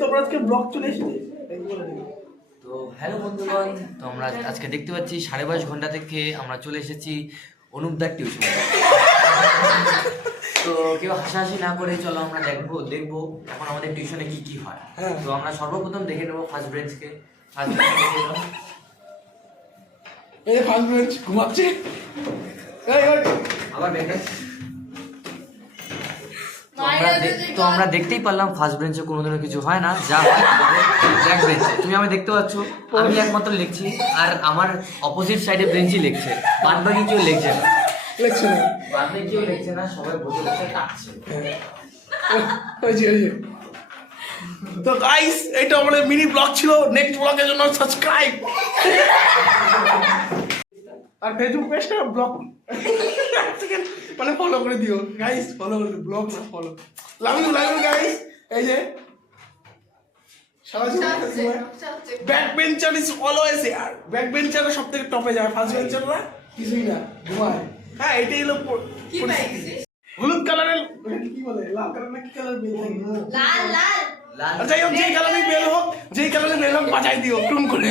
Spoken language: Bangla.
তোমরা আজকে ব্লগ চলে এসেছে। তো হ্যালো বন্ধুগণ, তো আমরা আজকে দেখতে পাচ্ছি 22.5 ঘন্টা থেকে আমরা চলে এসেছি অনুপদার টিউশন। তো কেউ হাসাহাসি না করে চলো আমরা দেখবো এখন আমাদের টিউশনে কি কি হয়। তো আমরা সর্বপ্রথম দেখে নেবো ফার্স্ট বেঞ্চকে। এই ফার্স্ট বেঞ্চ ঘুমাচ্ছে। আবার বেঞ্চে তো আমরা দেখতেই পারলাম ফার্স্ট বেঞ্চে কোনোদিনও কিছু হয় না, যা হয় ব্যাক বেঞ্চে। তুমি আমি দেখতে পাচ্ছ, আমি একমাত্র লিখছি আর আমার অপোজিট সাইডে বেঞ্চই লিখছে, বাদ বাকি কেউ লিখছে না। বাদ বাকি কেউ লিখছে না, সবাই বসে বসে কাটছে। তো গাইস, এটা আমাদের মিনি ব্লগ ছিল। নেক্সট ব্লগের জন্য সাবস্ক্রাইব আর ফেসবুক পেজটা ব্লগ মানে ফলো করে দিও গাইস। ফলো করে দিও, ব্লগ না ফলো। Love you guys. এই যে back bencher is always here. ব্যাক বেঞ্চাররা সব থেকে টপে যায়, ফার্স্ট বেঞ্চাররা কিছুই না, ঘুমায়। হ্যাঁ, এটাই হলো হলুদ কালারের, কি বলে, লাল কালার না কি কালার বেল? লাল লাল। আচ্ছা, যেই কালারের বেল হোক বাজাই দিও টুন করে।